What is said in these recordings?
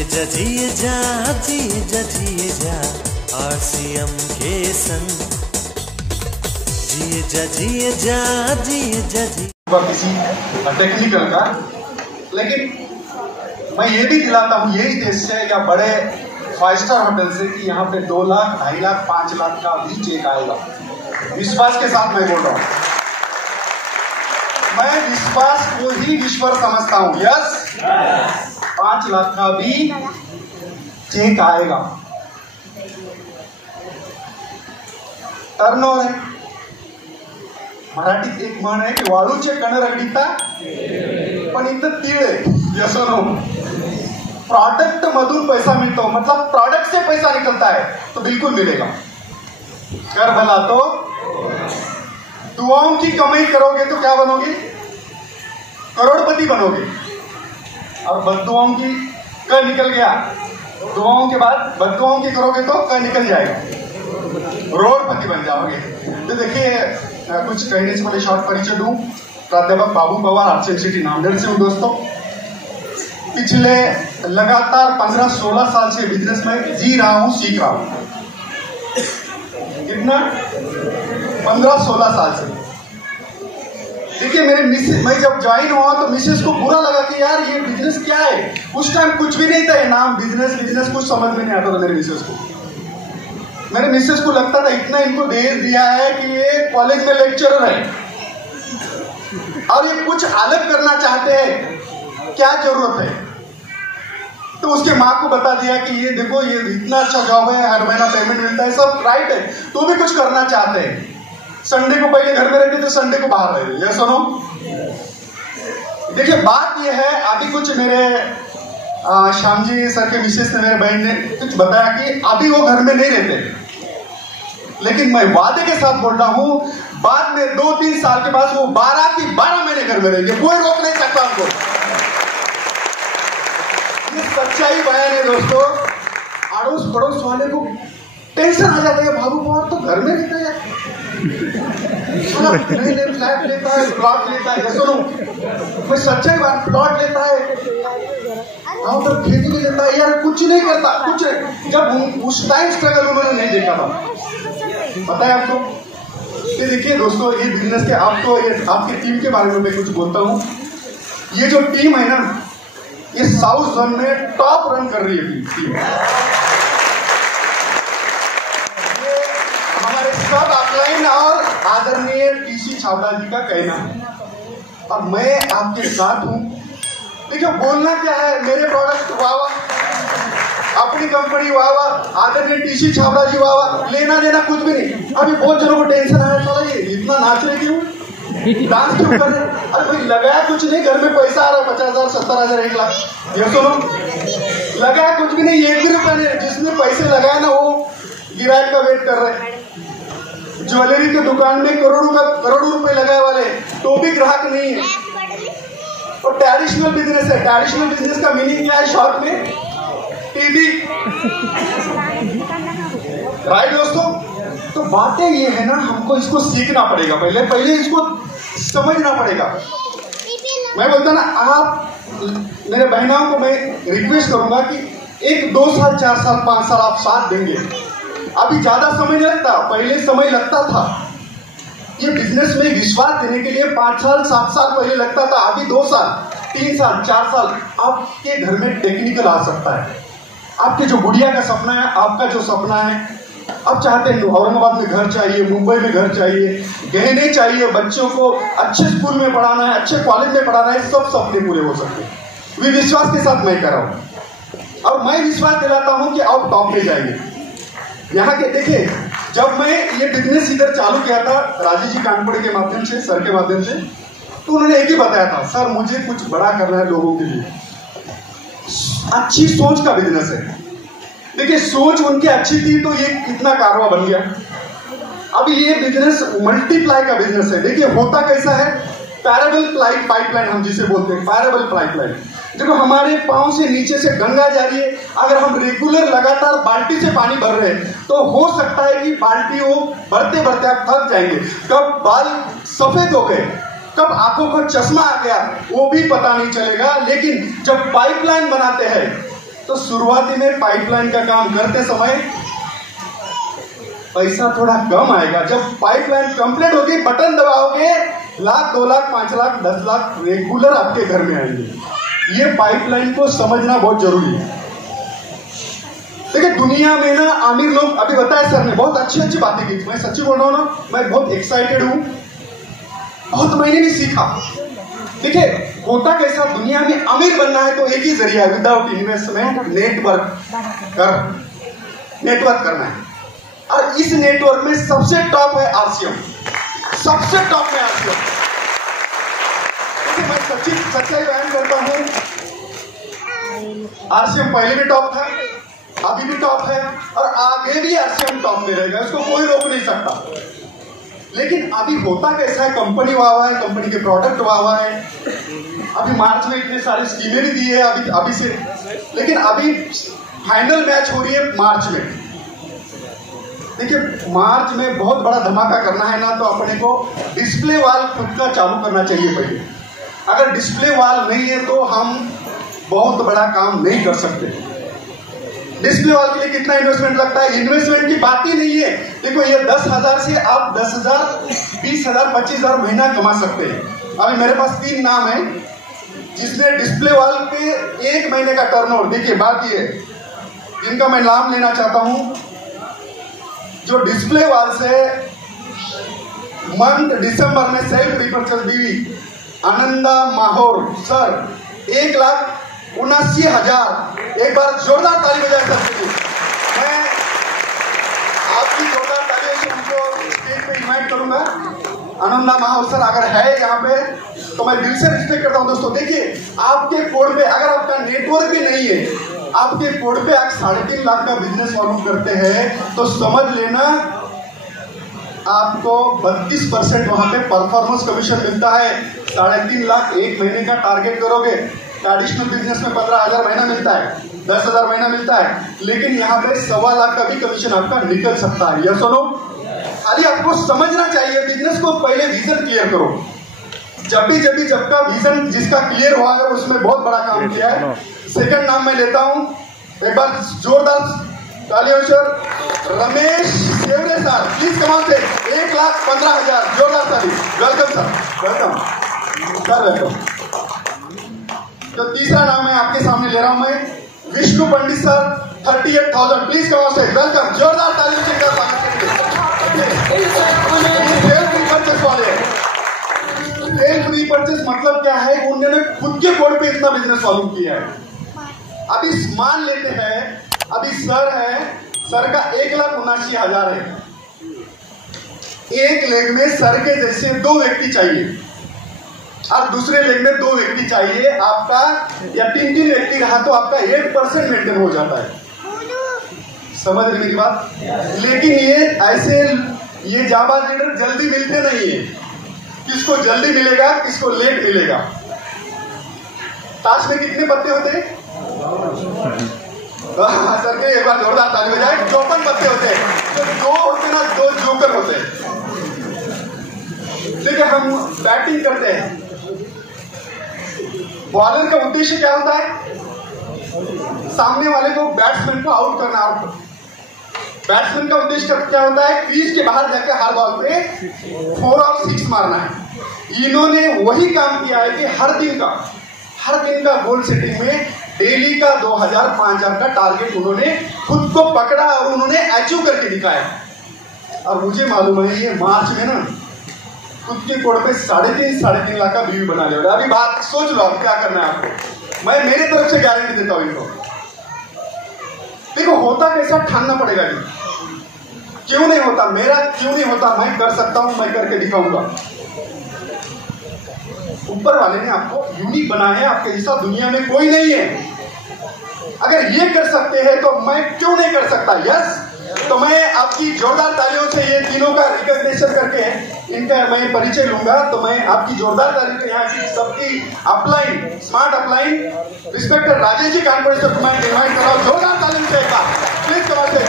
जिए जा RCM के संग जिए जा किसी टेक्निकल का। लेकिन मैं ये भी दिलाता हूँ यही देश से या बड़े 5 स्टार होटल से कि यहाँ पे 2 लाख, 2.5 लाख, 5 लाख का भी चेक आएगा। विश्वास के साथ मैं बोल रहा हूँ, मैं विश्वास को ही ईश्वर समझता हूँ। यस, 5 लाख का भी चेक आएगा। टर्नओवर है। मराठीत एक म्हण आहे की वाळूचे कण रगडीता पण इथं तीळ आहे। यस और नो? प्रोडक्ट मधून पैसा मिलता हो, मतलब प्रोडक्ट से पैसा निकलता है तो बिल्कुल मिलेगा। कर भला तो दुआओं की कमाई करोगे तो क्या बनोगे? करोड़पति बनोगे। और बददुआओं की क निकल गया, दुआओं के बाद बददुआओं की करोगे तो क निकल जाएगा, करोड़पति बन जाओगे। तो देखिए, कुछ कहने से पहले शॉर्ट परिचय दूं। प्राध्यापक बाबू पवार, आर्ट्स सिटी नांदेड़ से हूं दोस्तों। पिछले लगातार 15-16 साल से बिजनेस में जी रहा हूं, सीख रहा हूं। कितना? 15-16 साल से। देखिए, मेरे मिसेस, मैं जब ज्वाइन हुआ तो मिसेस को बुरा लगा कि यार ये बिजनेस क्या है। उस टाइम कुछ भी नहीं था, ये नाम बिजनेस कुछ समझ में नहीं आता था मेरे मिसेस को। मेरे मिसेस को लगता था इतना इनको दे दिया है कि ये कॉलेज में लेक्चरर है और ये कुछ अलग करना चाहते हैं, क्या जरूरत है। तो उसके माँ को बता दिया कि ये देखो, ये इतना अच्छा जॉब है, हर महीना पेमेंट मिलता है, सब राइट है, तो भी कुछ करना चाहते हैं। संडे को पहले घर में रहते थे, संडे को बाहर रह रहे। ये सुनो, देखिए बात ये है, अभी कुछ मेरे श्याम जी सर के मिसेस ने, मेरे बहन ने कुछ बताया कि अभी वो घर में नहीं रहते, लेकिन मैं वादे के साथ बोल रहा हूं, बाद में 2-3 साल के बाद वो 12 की 12 महीने घर में रहेंगे, कोई रोक नहीं सकता उनको। ये सच्चाई बयान है दोस्तों। अड़ोस पड़ोस वाले को टेंशन आ जाता है, बाबू पवार तो घर में रहता है, फ्लैट लेता है, प्लॉट लेता है। सुनो, मैं सच्चाई बात, प्लॉट लेता है, गाँव तक खेती भी लेता है, यार कुछ नहीं करता, कुछ नहीं। जब उस टाइम स्ट्रगल उन्होंने नहीं देखा था, पता है आपको। ये देखिए दोस्तों, ये बिजनेस के आपको, ये आपकी टीम के बारे में मैं कुछ बोलता हूँ। ये जो टीम है ना, ये साउथ जोन में टॉप रन कर रही है टीम। ये हमारे सब अपलाइन और आदरणीय टीसी छावड़ा जी का कहना है, और मैं आपके साथ हूँ। देखिए, बोलना क्या है, मेरे प्रोडक्ट वाह, अपनी कंपनी वाह, आदरणीय टीसी छावड़ा जी वाह, लेना देना कुछ भी नहीं। अभी बहुत जनों को टेंशन आया, चला ये इतना नाच रहे क्यों, डांस क्यों कर रहे? अरे भाई, लगाया कुछ नहीं, घर में पैसा आ रहा है 50,000, 70,000, 1 लाख। ये सुनो, लगाया कुछ भी नहीं, 1 भी रुपया नहीं। जिसने पैसे लगाए ना, वो गिराक का वेट कर रहे हैं। ज्वेलरी की दुकान में करोड़ों रुपए लगाए वाले, तो भी ग्राहक नहीं है। और ट्रेडिशनल बिजनेस है। ट्रेडिशनल बिजनेस का मीनिंग क्या है शॉर्ट में? टीवी, राइट दोस्तों? तो बातें ये है ना, हमको इसको सीखना पड़ेगा, पहले इसको समझना पड़ेगा। मैं बोलता ना, आप मेरे बहनों को मैं रिक्वेस्ट करूंगा कि 1, 2 साल, 4 साल, 5 साल आप साथ देंगे। अभी ज्यादा समय नहीं लगता, पहले समय लगता था। ये बिजनेस में विश्वास देने के लिए 5 साल, 7 साल पहले लगता था। अभी 2 साल, 3 साल, 4 साल आपके घर में टेक्निकल आ सकता है। आपके जो गुड़िया का सपना है, आपका जो सपना है, आप चाहते हैं औरंगाबाद में घर चाहिए, मुंबई में घर चाहिए, गहने चाहिए, बच्चों को अच्छे स्कूल में पढ़ाना है, अच्छे कॉलेज में पढ़ाना है, सब सपने पूरे हो सकते हैं। वे विश्वास के साथ मैं कर रहा हूं, और मैं विश्वास दिलाता हूं कि आप टॉप पे जाएंगे। यहाँ के देखिए, जब मैं ये बिजनेस इधर चालू किया था राजीव जी कानपुरे के माध्यम से, सर के माध्यम से, तो उन्होंने एक ही बताया था, सर मुझे कुछ बड़ा करना है लोगों के लिए, अच्छी सोच का बिजनेस है। देखिए, सोच उनकी अच्छी थी तो ये कितना कारवा बन गया। अभी ये बिजनेस मल्टीप्लाई का बिजनेस है। देखिए, होता कैसा है, पैरेबल पाइपलाइन हम जिसे बोलते हैं, पैरेबल पाइपलाइन। देखो, हमारे पांव से नीचे से गंगा जा रही है, अगर हम रेगुलर लगातार बाल्टी से पानी भर रहे हैं तो हो सकता है कि बाल्टी वो भरते भरते आप थक जाएंगे, कब बाल सफेद हो गए, कब आंखों का चश्मा आ गया, वो भी पता नहीं चलेगा। लेकिन जब पाइपलाइन बनाते हैं तो शुरुआती में पाइपलाइन का काम करते समय पैसा थोड़ा कम आएगा। जब पाइपलाइन कंप्लीट होगी, बटन दबाओगे, लाख, 2 लाख, 5 लाख, 10 लाख रेगुलर आपके घर में आएंगे। ये पाइपलाइन को समझना बहुत जरूरी है। देखिए दुनिया में ना अमीर लोग, अभी बताया सर ने, बहुत अच्छी अच्छी बातें की। मैं सच्ची बोल रहा हूँ ना, मैं बहुत एक्साइटेड हूँ, बहुत मैंने भी सीखा। देखिए होता कैसा, दुनिया में अमीर बनना है तो एक ही जरिया है, विदाउट इन्वेस्टमेंट नेटवर्क करना है। और इस नेटवर्क में सबसे टॉप है आरसीएम, सबसे टॉप में आरसीएम। देखिए मैं सच्चाई बयान करता हूँ, आरसीएम पहले भी टॉप था, अभी भी टॉप है और आगे भी आरसीएम टॉप में रहेगा, इसको कोई रोक नहीं सकता। लेकिन अभी होता कैसा है, कंपनी वाह है, कंपनी के प्रोडक्ट वाह है। अभी मार्च में इतने सारे स्कीमें भी दी है अभी से, लेकिन अभी फाइनल मैच हो रही है मार्च में। देखिए मार्च में बहुत बड़ा धमाका करना है ना, तो अपने को डिस्प्ले वाल खुद का चालू करना चाहिए पहले। अगर डिस्प्ले वाल नहीं है तो हम बहुत बड़ा काम नहीं कर सकते। डिस्प्ले वाल के लिए कितना इन्वेस्टमेंट लगता है, इन्वेस्टमेंट की बात ही नहीं है। देखो ये 10,000 से आप 10,000, 20,000, 25,000 महीना कमा सकते हैं। अभी मेरे पास 3 नाम है जिसने डिस्प्ले वाल पे 1 महीने का टर्नओवर, देखिए बात ये, जिनका मैं नाम लेना चाहता हूं, जो डिस्प्ले वाल से मंथ दिसंबर में सेल्फ रिपर्चेस बीवी आनंदा माहौर सर 1,79,000। एक बार जोरदार ताली बजाए सर के लिए। मैं आपकी जोरदार तालियों से उनको स्टेज पे इनवाइट करूंगा। आनंदा माहौर सर अगर है यहाँ पे तो मैं दिल से रिस्पेक्ट करता हूँ। दोस्तों देखिए आपके कोड पे, अगर आपका नेटवर्क भी नहीं है, आपके कोड पे आप 3.5 लाख का बिजनेस फॉलो करते हैं तो समझ लेना आपको 32% वहां पे परफॉर्मेंस कमीशन मिलता है। 3.5 लाख 1 महीने का टारगेट करोगे, ट्रेडिशनल बिजनेस में 15,000 महीना मिलता है, 10,000 महीना मिलता है, लेकिन यहाँ पे 1.25 लाख का भी कमीशन आपका निकल सकता है। यस और नो? खाली आपको समझना चाहिए, बिजनेस को पहले विजन क्लियर करो। जब का विजन जिसका क्लियर हुआ है उसमें बहुत बड़ा काम किया है। सेकंड नाम मैं लेता हूं, एक बार जोरदार तालियों से रमेश सेवरे सर, प्लीज कमाल से 1,15,000 जोरदार ताली। Welcome sir, welcome sir, welcome. जो तीसरा नाम है आपके सामने ले रहा हूं मैं, विष्णु पंडित सर 38,000, प्लीज कमाल से वेलकम, जोरदार तालियों से सेल्फ रीपर्चेस मतलब क्या है, उन्होंने खुद के कोड पे इतना बिजनेस फॉलो किया है। अभी मान लेते हैं, अभी सर है, सर का 1,79,000 है। एक लेग में सर के जैसे 2 व्यक्ति चाहिए और दूसरे लेग में 2 व्यक्ति चाहिए आपका, या 3 व्यक्ति रहा तो आपका 8% मेंटेन हो जाता है। समझ रहे मेरी बात? लेकिन ये ऐसे ये जाबाज लीडर जल्दी मिलते नहीं है। किसको जल्दी मिलेगा, किसको लेट मिलेगा। ताश में कितने पत्ते होते हैं? सर के एक बार जोरदार ताली बजाए। 54 पत्ते होते हैं, तो 2 होते ना, 2 जोकर होते हैं। देखिए हम बैटिंग करते हैं, बॉलर का उद्देश्य क्या होता है, सामने वाले को, बैट्समैन को आउट करना। बैट्समैन का उद्देश्य क्या होता है, क्रीज के बाहर जाकर हर बॉल पे 4 और 6 मारना है। इन्होंने वही काम किया है कि हर दिन का गोल सेटिंग में डेली का 2,000, 5,000 का टारगेट उन्होंने खुद को पकड़ा और उन्होंने अचीव करके दिखाया। और मुझे मालूम है ये मार्च में ना खुद के कोड पे 3.5 लाख का व्यू बना लेगा। अभी बात सोच लो आप क्या करना है आपको, मैं मेरे तरफ से गारंटी देता हूं इनको। देखो होता कैसा, ठानना पड़ेगा जी। क्यों नहीं होता, मेरा क्यों नहीं होता, मैं कर सकता हूं, मैं करके दिखाऊंगा। ऊपर वाले ने आपको यूनिक बनाया है, आपके जैसा दुनिया में कोई नहीं है। अगर ये कर सकते हैं तो मैं क्यों नहीं कर सकता? यस। तो मैं आपकी जोरदार तालियों से ये तीनों का रिकॉग्निशन करके इनका मैं परिचय लूंगा। तो मैं आपकी जोरदार तालियों से यहाँ की सबकी upline, smart upline respected Rajesh ji conference को मैं इनवाइट कर रहा हूँ। जोरदार तालियों से एक बार प्लीज कमाल से।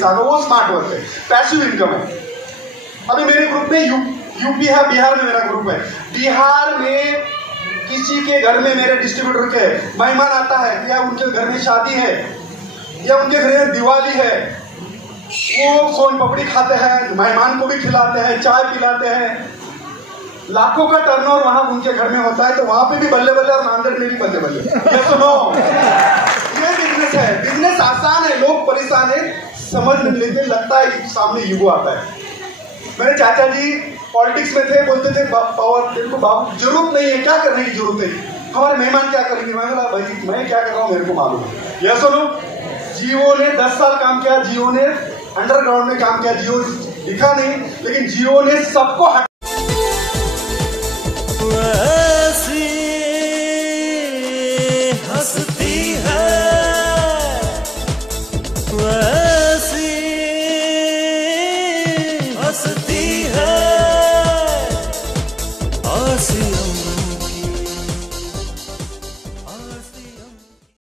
पैसा आ गया, वो स्मार्ट वर्क है, पैसिव इनकम है। अभी मेरे ग्रुप में यूपी है, बिहार में मेरा ग्रुप है। बिहार में किसी के घर में, मेरे डिस्ट्रीब्यूटर के मेहमान आता है, या उनके घर में शादी है, या उनके घर में दिवाली है, वो सोन पपड़ी खाते हैं, मेहमान को भी खिलाते हैं, चाय पिलाते हैं, लाखों का टर्नओवर वहां उनके घर में होता है। तो वहां पे भी बल्ले बल्ले और नांदेड़ में भी बल्ले बल्ले। ये सुनो, ये बिजनेस है, बिजनेस आसान है, लोग परेशान है, समझ नहीं लेते, लगता है सामने ईगो आता है। मेरे चाचा जी पॉलिटिक्स में थे, बोलते थे पावर, देखो बाबू जरूरत नहीं है, क्या करने की जरूरत है, हमारे मेहमान क्या करेंगे। मैं बोला भाई मैं क्या कर रहा हूँ मेरे को मालूम है। ये सुनो, जियो ने 10 साल काम किया, जियो ने अंडरग्राउंड में काम किया, जियो दिखा नहीं, लेकिन जियो ने सबको